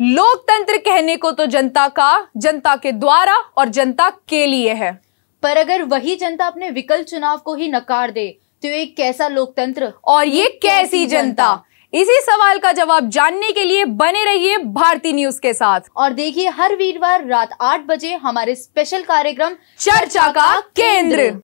लोकतंत्र कहने को तो जनता का, जनता के द्वारा और जनता के लिए है। पर अगर वही जनता अपने विकल्प चुनाव को ही नकार दे तो ये कैसा लोकतंत्र और ये कैसी जनता? इसी सवाल का जवाब जानने के लिए बने रहिए भारती न्यूज के साथ और देखिए हर वीरवार रात 8 बजे हमारे स्पेशल कार्यक्रम चर्चा का केंद्र।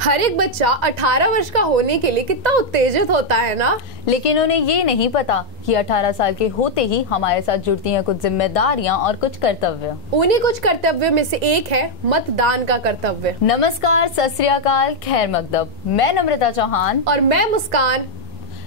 हर एक बच्चा 18 वर्ष का होने के लिए कितना उत्तेजित होता है ना, लेकिन उन्हें ये नहीं पता कि 18 साल के होते ही हमारे साथ जुड़ती हैं कुछ जिम्मेदारियां और कुछ कर्तव्य। उन्हीं कुछ कर्तव्य में से एक है मतदान का कर्तव्य। नमस्कार, सत श्री अकाल, खैर मकदम। मैं नम्रता चौहान और मैं मुस्कान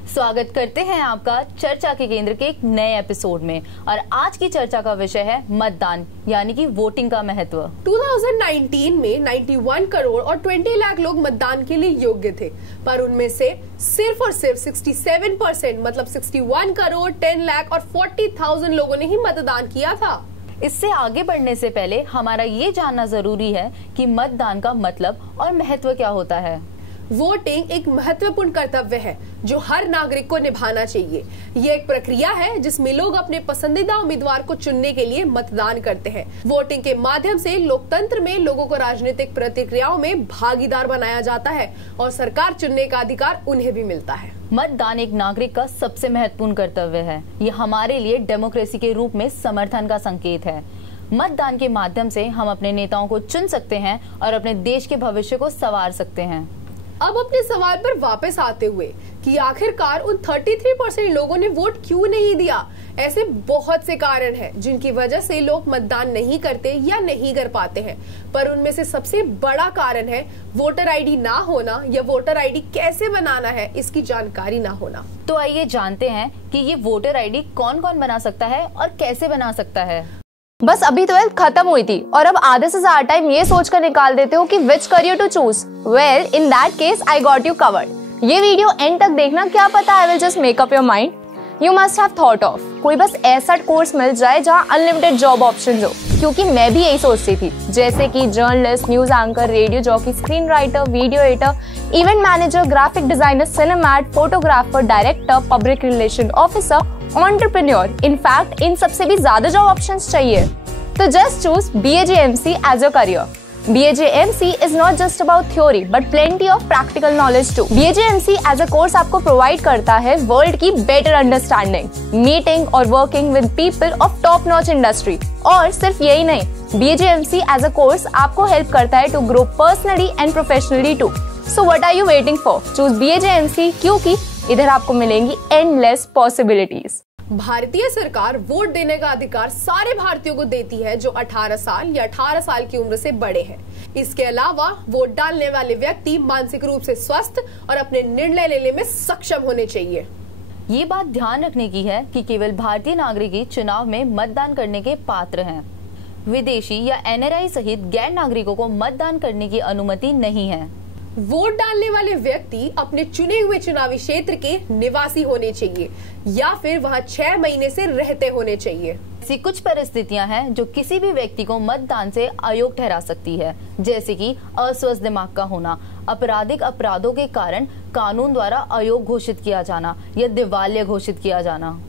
स्वागत करते हैं आपका चर्चा के केंद्र के एक नए एपिसोड में। और आज की चर्चा का विषय है मतदान यानी कि वोटिंग का महत्व। 2019 में 91 करोड़ और 20 लाख लोग मतदान के लिए योग्य थे, पर उनमें से सिर्फ और सिर्फ 67% मतलब 61 करोड़ 10 लाख और 40,000 लोगों ने ही मतदान किया था। इससे आगे बढ़ने से पहले हमारा ये जानना जरूरी है कि मतदान का मतलब और महत्व क्या होता है। वोटिंग एक महत्वपूर्ण कर्तव्य है जो हर नागरिक को निभाना चाहिए। ये एक प्रक्रिया है जिसमें लोग अपने पसंदीदा उम्मीदवार को चुनने के लिए मतदान करते हैं। वोटिंग के माध्यम से लोकतंत्र में लोगों को राजनीतिक प्रतिक्रियाओं में भागीदार बनाया जाता है और सरकार चुनने का अधिकार उन्हें भी मिलता है। मतदान एक नागरिक का सबसे महत्वपूर्ण कर्तव्य है। ये हमारे लिए डेमोक्रेसी के रूप में समर्थन का संकेत है। मतदान के माध्यम से हम अपने नेताओं को चुन सकते हैं और अपने देश के भविष्य को संवार सकते हैं। अब अपने सवाल पर वापस आते हुए कि आखिरकार उन 33% लोगों ने वोट क्यों नहीं दिया, ऐसे बहुत से कारण हैं जिनकी वजह से लोग मतदान नहीं करते या नहीं कर पाते हैं। पर उनमें से सबसे बड़ा कारण है वोटर आईडी ना होना या वोटर आईडी कैसे बनाना है इसकी जानकारी ना होना। तो आइए जानते हैं कि ये वोटर आईडी कौन कौन बना सकता है और कैसे बना सकता है। बस अभी 12th खत्म हुई थी और अब आधे से ज्यादा टाइम ये सोचकर निकाल देते हो कि which career to choose. Well, in that case I got you covered. ये वीडियो एंड तक देखना, क्या पता I will just make up your mind. You must have thought of कोई बस ऐसा कोर्स मिल जाए जहाँ अनलिमिटेड जॉब ऑप्शंस हो, क्योंकि मैं भी यही सोचती थी। जैसे कि journalist, news anchor, radio jockey, screen writer, video editor, event manager, graphic designer, cinemat, photographer, director, public relation officer, entrepreneur. In fact इन सबसे भी ज्यादा जॉब ऑप्शंस चाहिए। तो just choose BAJMC as a career. BAJMC is not just about theory but plenty of practical knowledge too. BAJMC as a course आपको provide करता है world की बेटर अंडरस्टैंडिंग, मीटिंग और working with people of top notch industry. और सिर्फ यही नहीं, BAJMC as a course आपको हेल्प करता है to grow personally and professionally too. So what are you waiting for? Choose BAJMC, क्योंकि इधर आपको मिलेंगी एंडलेस पॉसिबिलिटीज। भारतीय सरकार वोट देने का अधिकार सारे भारतीयों को देती है जो 18 साल या 18 साल की उम्र से बड़े हैं। इसके अलावा वोट डालने वाले व्यक्ति मानसिक रूप से स्वस्थ और अपने निर्णय लेने में सक्षम होने चाहिए। ये बात ध्यान रखने की है कि केवल भारतीय नागरिक ही चुनाव में मतदान करने के पात्र हैं। विदेशी या NRI सहित गैर नागरिकों को मतदान करने की अनुमति नहीं है। वोट डालने वाले व्यक्ति अपने चुने हुए चुनावी क्षेत्र के निवासी होने चाहिए या फिर वहां 6 महीने से रहते होने चाहिए। ऐसी कुछ परिस्थितियां हैं जो किसी भी व्यक्ति को मतदान से अयोग्य ठहरा सकती है, जैसे कि अस्वस्थ दिमाग का होना, आपराधिक अपराधों के कारण कानून द्वारा अयोग्य घोषित किया जाना या दिवालिया घोषित किया जाना।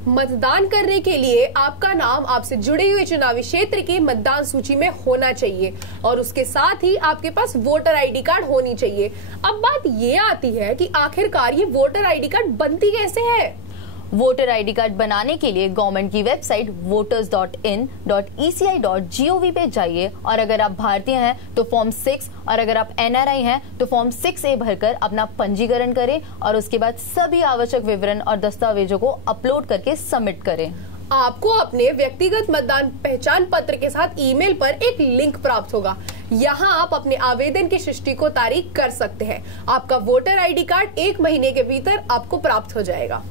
मतदान करने के लिए आपका नाम आपसे जुड़े हुए चुनावी क्षेत्र की मतदान सूची में होना चाहिए और उसके साथ ही आपके पास वोटर आईडी कार्ड होनी चाहिए। अब बात ये आती है कि आखिरकार ये वोटर आईडी कार्ड बनती कैसे है? वोटर आईडी कार्ड बनाने के लिए गवर्नमेंट की वेबसाइट voters.in.eci.gov पे जाइए और अगर आप भारतीय हैं तो फॉर्म 6 और अगर आप NRI हैं तो फॉर्म 6A भरकर अपना पंजीकरण करें और उसके बाद सभी आवश्यक विवरण और दस्तावेजों को अपलोड करके सबमिट करें। आपको अपने व्यक्तिगत मतदान पहचान पत्र के साथ ईमेल पर एक लिंक प्राप्त होगा। यहाँ आप अपने आवेदन की सृष्टि को तारीख कर सकते हैं। आपका वोटर आईडी कार्ड 1 महीने के भीतर आपको प्राप्त हो जाएगा।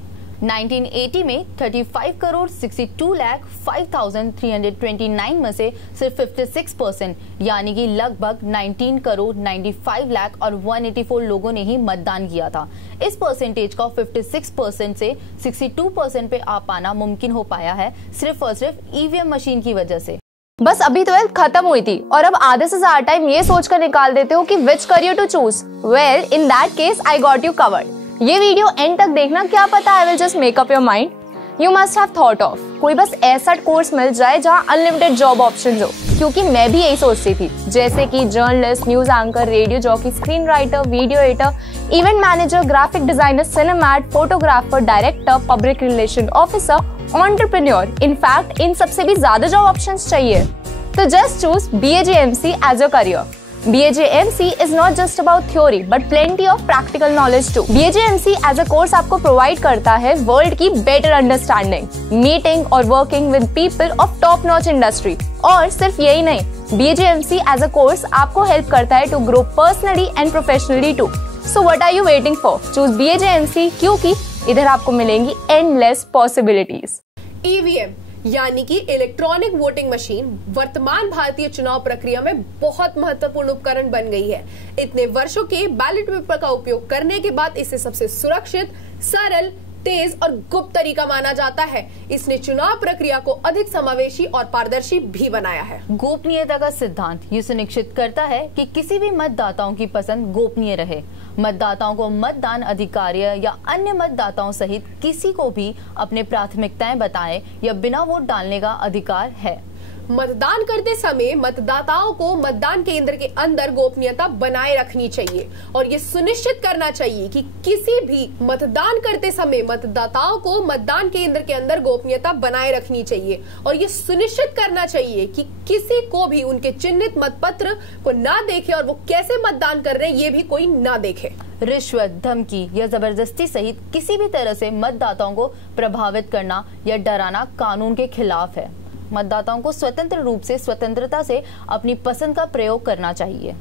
1980 में 35 करोड़ 62 लाख 5,329 में से सिर्फ 56% यानी कि लगभग 19 करोड़ 95 लाख और 184 लोगों ने ही मतदान किया था। इस परसेंटेज का 56% से 62% पे आ पाना मुमकिन हो पाया है सिर्फ और सिर्फ ईवीएम मशीन की वजह से। बस अभी 12th खत्म हुई थी और अब आधे से ज्यादा टाइम ये सोचकर निकाल देते हो कि which career to choose. Well, in that case I got you covered. ये वीडियो एंड तक देखना, क्या पता I will just make up your mind. You must have thought of कोई बस ऐसा कोर्स मिल जाए जहाँ अनलिमिटेड जॉब ऑप्शंस हो, क्योंकि मैं भी यही सोचती थी। जैसे कि journalist, news anchor, radio jockey, screen writer, video editor, event manager, graphic designer, cinemat, photographer, director, public relation officer, entrepreneur. In fact इन सबसे भी ज्यादा जॉब ऑप्शंस चाहिए। तो just choose BAJMC as your career. BAJMC is not just about theory but plenty of practical knowledge too. BAJMC as a course आपको provide करता है world की बेटर अंडरस्टैंडिंग, मीटिंग और working with people of top notch industry. और सिर्फ यही नहीं, BAJMC as a course आपको हेल्प करता है to grow personally and professionally too. So what are you waiting for? Choose BAJMC, क्योंकि इधर आपको मिलेंगी एंडलेस पॉसिबिलिटीज। EVM यानी कि इलेक्ट्रॉनिक वोटिंग मशीन वर्तमान भारतीय चुनाव प्रक्रिया में बहुत महत्वपूर्ण उपकरण बन गई है। इतने वर्षों के बैलेट पेपर का उपयोग करने के बाद इसे सबसे सुरक्षित, सरल, तेज और गुप्त तरीका माना जाता है। इसने चुनाव प्रक्रिया को अधिक समावेशी और पारदर्शी भी बनाया है। गोपनीयता का सिद्धांत ये सुनिश्चित करता है कि किसी भी मतदाताओं की पसंद गोपनीय रहे। मतदाताओं को मतदान अधिकारी या अन्य मतदाताओं सहित किसी को भी अपने प्राथमिकताएं बताएं या बिना वोट डालने का अधिकार है। मतदान करते समय मतदाताओं को मतदान केंद्र के अंदर गोपनीयता बनाए रखनी चाहिए और ये सुनिश्चित करना चाहिए कि किसी भी मतदान करते समय मतदाताओं को मतदान केंद्र के अंदर गोपनीयता बनाए रखनी चाहिए और ये सुनिश्चित करना चाहिए कि किसी को भी उनके चिन्हित मतपत्र को ना देखे और वो कैसे मतदान कर रहे हैं ये भी कोई ना देखे। रिश्वत, धमकी या जबरदस्ती सहित किसी भी तरह से मतदाताओं को प्रभावित करना या डराना कानून के खिलाफ है। मतदाताओं को स्वतंत्र रूप से स्वतंत्रता से अपनी पसंद का प्रयोग करना चाहिए।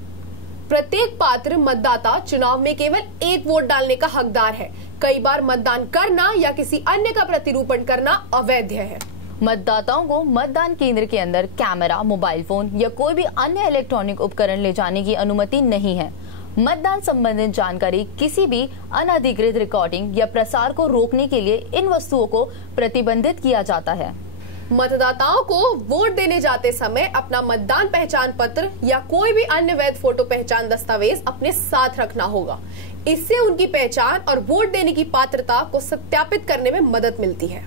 प्रत्येक पात्र मतदाता चुनाव में केवल एक वोट डालने का हकदार है। कई बार मतदान करना या किसी अन्य का प्रतिरूपण करना अवैध है। मतदाताओं को मतदान केंद्र के अंदर कैमरा, मोबाइल फोन या कोई भी अन्य इलेक्ट्रॉनिक उपकरण ले जाने की अनुमति नहीं है। मतदान संबंधित जानकारी, किसी भी अनधिकृत रिकॉर्डिंग या प्रसार को रोकने के लिए इन वस्तुओं को प्रतिबंधित किया जाता है। मतदाताओं को वोट देने जाते समय अपना मतदान पहचान पत्र या कोई भी अन्य वैध फोटो पहचान दस्तावेज अपने साथ रखना होगा। इससे उनकी पहचान और वोट देने की पात्रता को सत्यापित करने में मदद मिलती है।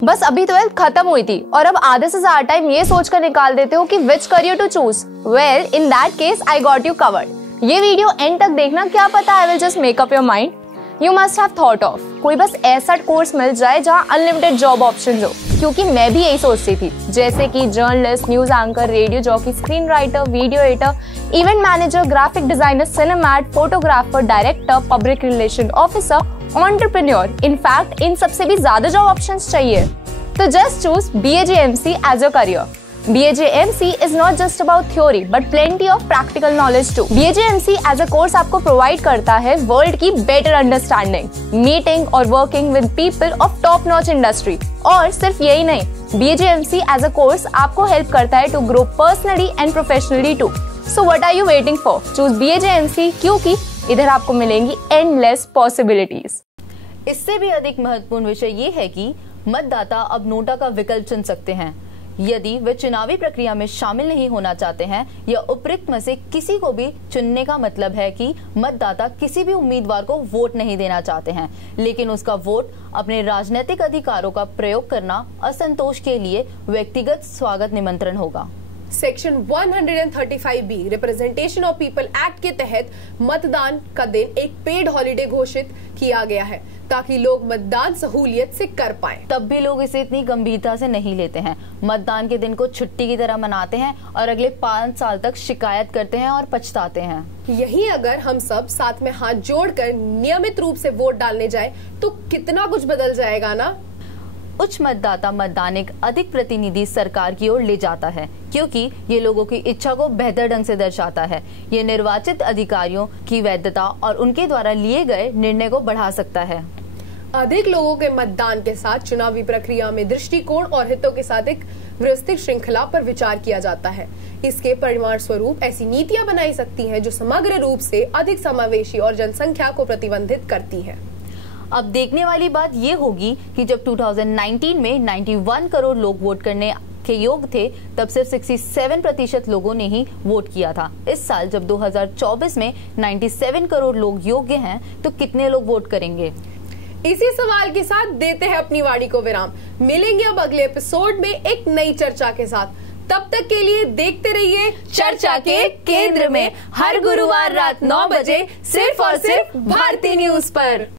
बस अभी 12th खत्म हुई थी और अब आधे से ज्यादा टाइम ये सोचकर निकाल देते हो कि which career to choose. Well, in that case I got you covered. ये वीडियो एंड तक देखना, क्या पता I will just make up your mind. You must have thought of कोई बस ऐसा कोर्स मिल जाए जहाँ अनलिमिटेड जॉब ऑप्शंस हो, क्योंकि मैं भी यही सोचती थी। जैसे कि journalist, news anchor, radio jockey, screen writer, video editor, event manager, graphic designer, cinemat, photographer, director, public relation officer, entrepreneur. In fact इन सबसे भी ज्यादा जॉब ऑप्शंस चाहिए। तो just choose BAJMC as your career. BAJMC is not just about theory but plenty of practical knowledge too. BAJMC as a course आपको provide करता है world की बेटर अंडरस्टैंडिंग, मीटिंग और working with people of top notch industry. और सिर्फ यही नहीं, BAJMC as a course आपको हेल्प करता है to grow personally and professionally too. So what are you waiting for? Choose BAJMC, क्योंकि इधर आपको मिलेंगी एंडलेस पॉसिबिलिटीज। इससे भी अधिक महत्वपूर्ण विषय ये है कि मतदाता अब नोटा का विकल्प चुन सकते हैं यदि वे चुनावी प्रक्रिया में शामिल नहीं होना चाहते हैं या उपरोक्त में से किसी को भी चुनने का मतलब है कि मतदाता किसी भी उम्मीदवार को वोट नहीं देना चाहते हैं, लेकिन उसका वोट अपने राजनीतिक अधिकारों का प्रयोग करना असंतोष के लिए व्यक्तिगत स्वागत निमंत्रण होगा। Section 135B representation of people act के तहत मतदान का दिन एक पेड हॉलिडे घोषित किया गया है ताकि लोग मतदान सहूलियत से कर पाएं। तब भी लोग इसे इतनी गंभीरता से नहीं लेते हैं। मतदान के दिन को छुट्टी की तरह मनाते हैं और अगले 5 साल तक शिकायत करते हैं और पछताते हैं। यही अगर हम सब साथ में हाथ जोड़कर नियमित रूप से वोट डालने जाए तो कितना कुछ बदल जाएगा ना। उच्च मतदाता मतदान एक अधिक प्रतिनिधि सरकार की ओर ले जाता है क्योंकि ये लोगों की इच्छा को बेहतर ढंग से दर्शाता है। ये निर्वाचित अधिकारियों की वैधता और उनके द्वारा लिए गए निर्णय को बढ़ा सकता है। अधिक लोगों के मतदान के साथ चुनावी प्रक्रिया में दृष्टिकोण और हितों के साथ एक व्यवस्थित श्रृंखला पर विचार किया जाता है। इसके परिणाम स्वरूप ऐसी नीतियां बनाई सकती हैं जो समग्र रूप से अधिक समावेशी और जनसंख्या को प्रतिबंधित करती हैं। अब देखने वाली बात ये होगी कि जब 2019 में 91 करोड़ लोग वोट करने के योग्य थे, तब सिर्फ 67% लोगों ने ही वोट किया था। इस साल जब 2024 में 97 करोड़ लोग योग्य हैं, तो कितने लोग वोट करेंगे? इसी सवाल के साथ देते हैं अपनी वाणी को विराम। मिलेंगे अब अगले एपिसोड में एक नई चर्चा के साथ। तब तक के लिए देखते रहिए चर्चा के केंद्र में, हर गुरुवार रात 9 बजे सिर्फ और सिर्फ भारती न्यूज पर।